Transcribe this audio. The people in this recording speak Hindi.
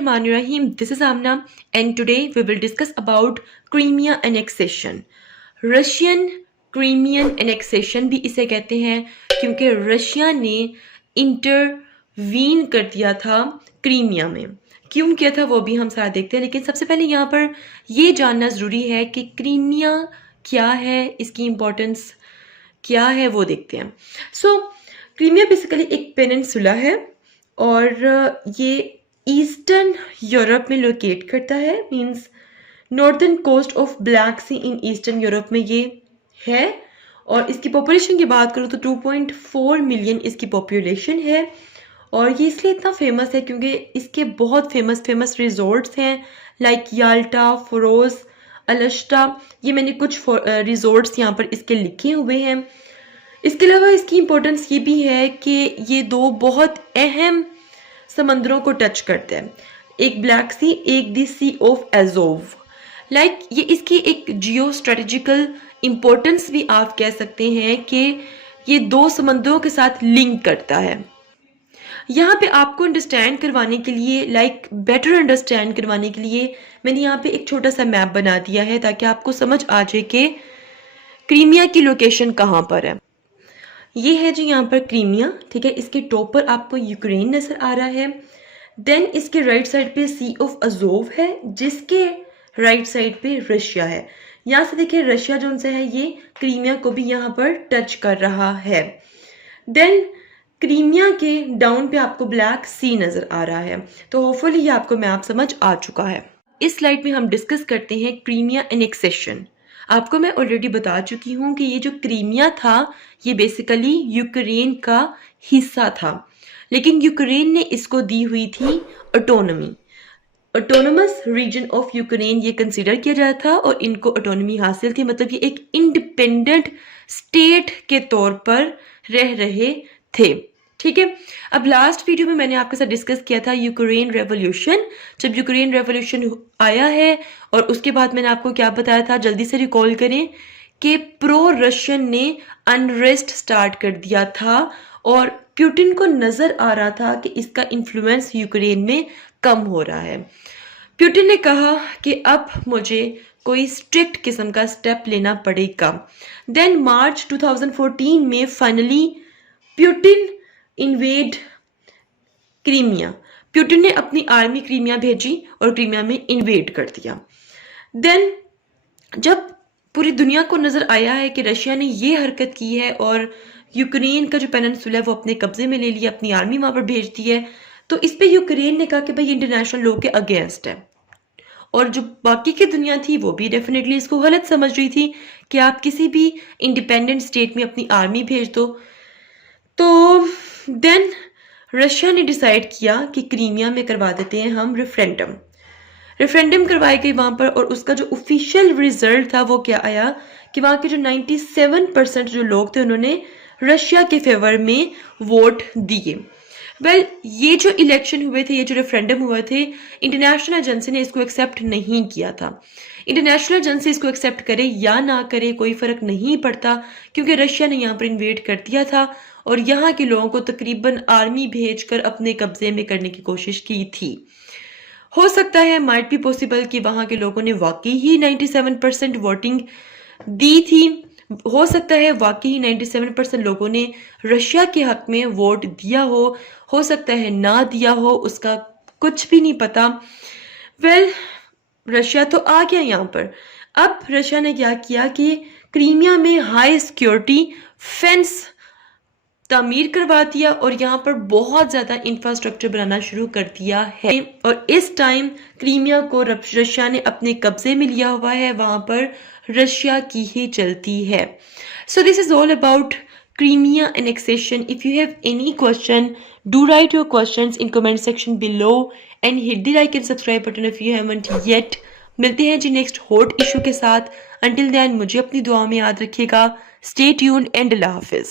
Bismillahirrahmanirrahim. This is Amna and today we will discuss about Crimea annexation. Russian Crimean annexation भी इसे कहते हैं क्योंकि रशिया ने इंटरवीन कर दिया था क्रीमिया में. क्यों किया था वो भी हम सारा देखते हैं, लेकिन सबसे पहले यहाँ पर ये जानना ज़रूरी है कि क्रीमिया क्या है, इसकी इम्पोर्टेंस क्या है वो देखते हैं. क्रीमिया बेसिकली एक पेनिनसुला है और ये ईस्टर्न यूरोप में लोकेट करता है. Means northern coast of black sea in eastern Europe में ये है. और इसकी पॉपुलेशन की बात करूँ तो 2.4 मिलियन इसकी पॉपुलेशन है. और ये इसलिए इतना फेमस है क्योंकि इसके बहुत फेमस रिजॉर्ट्स हैं लाइक याल्टा, फरोज, अलश्टा. ये मैंने कुछ रिजॉर्ट्स यहाँ पर इसके लिखे हुए हैं. इसके अलावा इसकी इम्पोर्टेंस ये भी है कि ये दो बहुत अहम समंदरों को टच करते हैं, एक ब्लैक सी, एक दी सी ऑफ एजोव. ये इसकी एक जियो स्ट्रेटेजिकल इम्पोर्टेंस भी आप कह सकते हैं कि ये दो समंदरों के साथ लिंक करता है. यहाँ पे आपको अंडरस्टैंड करवाने के लिए बेटर अंडरस्टैंड करवाने के लिए मैंने यहाँ पे एक छोटा सा मैप बना दिया है ताकि आपको समझ आ जाए कि क्रीमिया की लोकेशन कहाँ पर है. ये है जी यहाँ पर क्रीमिया, ठीक है. इसके टॉप पर आपको यूक्रेन नजर आ रहा है. देन इसके राइट साइड पे सी ऑफ अजोव है, जिसके राइट साइड पे रशिया है. यहाँ से देखिए रशिया जो उनसे है ये क्रीमिया को भी यहाँ पर टच कर रहा है. देन क्रीमिया के डाउन पे आपको ब्लैक सी नजर आ रहा है. तो होपफुली ये आपको मैप समझ आ चुका है. इस स्लाइड में हम डिस्कस करते हैं क्रीमिया एनेक्सेशन. आपको मैं ऑलरेडी बता चुकी हूँ कि ये जो क्रीमिया था ये बेसिकली यूक्रेन का हिस्सा था, लेकिन यूक्रेन ने इसको दी हुई थी autonomy. Autonomous region of Ukraine ये कंसीडर किया जाता था और इनको ऑटोनॉमी हासिल थी, मतलब ये एक इंडिपेंडेंट स्टेट के तौर पर रह रहे थे. ठीक है. अब लास्ट वीडियो में मैंने आपके साथ डिस्कस किया था यूक्रेन रेवोल्यूशन. जब यूक्रेन रेवोल्यूशन आया है और उसके बाद मैंने आपको क्या बताया था, जल्दी से रिकॉल करें कि प्रो रशियन ने अनरेस्ट स्टार्ट कर दिया था और पुतिन को नजर आ रहा था कि इसका इन्फ्लुएंस यूक्रेन में कम हो रहा है. पुतिन ने कहा कि अब मुझे कोई स्ट्रिक्ट किस्म का स्टेप लेना पड़ेगा. देन मार्च 2014 में finally Putin invade Crimea. Putin ने अपनी आर्मी क्रीमिया भेजी और क्रीमिया में इन्वेड कर दिया. देन जब पूरी दुनिया को नजर आया है कि रशिया ने ये हरकत की है और यूक्रेन का जो पेनिनसुला है वो अपने कब्जे में ले लिया, अपनी आर्मी वहां पर भेज दी है, तो इस पे यूक्रेन ने कहा कि भाई इंटरनेशनल लॉ के अगेंस्ट है. और जो बाकी की दुनिया थी वो भी डेफिनेटली इसको गलत समझ रही थी कि आप किसी भी इंडिपेंडेंट स्टेट में अपनी आर्मी भेज दो. तो देन रशिया ने डिसाइड किया कि क्रीमिया में करवा देते हैं हम रेफरेंडम करवाए गए वहां पर. और उसका जो ऑफिशियल रिजल्ट था वो क्या आया कि वहां के जो 97% जो लोग थे उन्होंने रशिया के फेवर में वोट दिए. ये जो इलेक्शन हुए थे, ये जो रेफरेंडम हुए थे, इंटरनेशनल एजेंसी ने इसको एक्सेप्ट नहीं किया था. इंटरनेशनल एजेंसी इसको एक्सेप्ट करे या ना करे कोई फर्क नहीं पड़ता क्योंकि रशिया ने यहाँ पर इन्वेड कर दिया था और यहाँ के लोगों को तकरीबन आर्मी भेजकर अपने कब्जे में करने की कोशिश की थी. हो सकता है माइट बी पॉसिबल कि वहां के लोगों ने वाकई ही 97% वोटिंग दी थी. हो सकता है वाकई 97% लोगों ने रशिया के हक में वोट दिया हो सकता है ना दिया हो, उसका कुछ भी नहीं पता. रशिया तो आ गया यहाँ पर. अब रशिया ने क्या किया कि क्रीमिया में हाई सिक्योरिटी फेंस तामीर करवा दिया और यहाँ पर बहुत ज्यादा इंफ्रास्ट्रक्चर बनाना शुरू कर दिया है. और इस टाइम क्रीमिया को रशिया ने अपने कब्जे में लिया हुआ है, वहां पर रशिया की ही चलती है. So this is all about Crimea annexation. If you have any question, do right your questions in comment section below and hit the like and subscribe button if you haven't yet. मिलते हैं जी नेक्स्ट हॉट इशू के साथ. अंटिल देन मुझे अपनी दुआ में याद रखिएगा. Stay tuned and Allah Hafiz.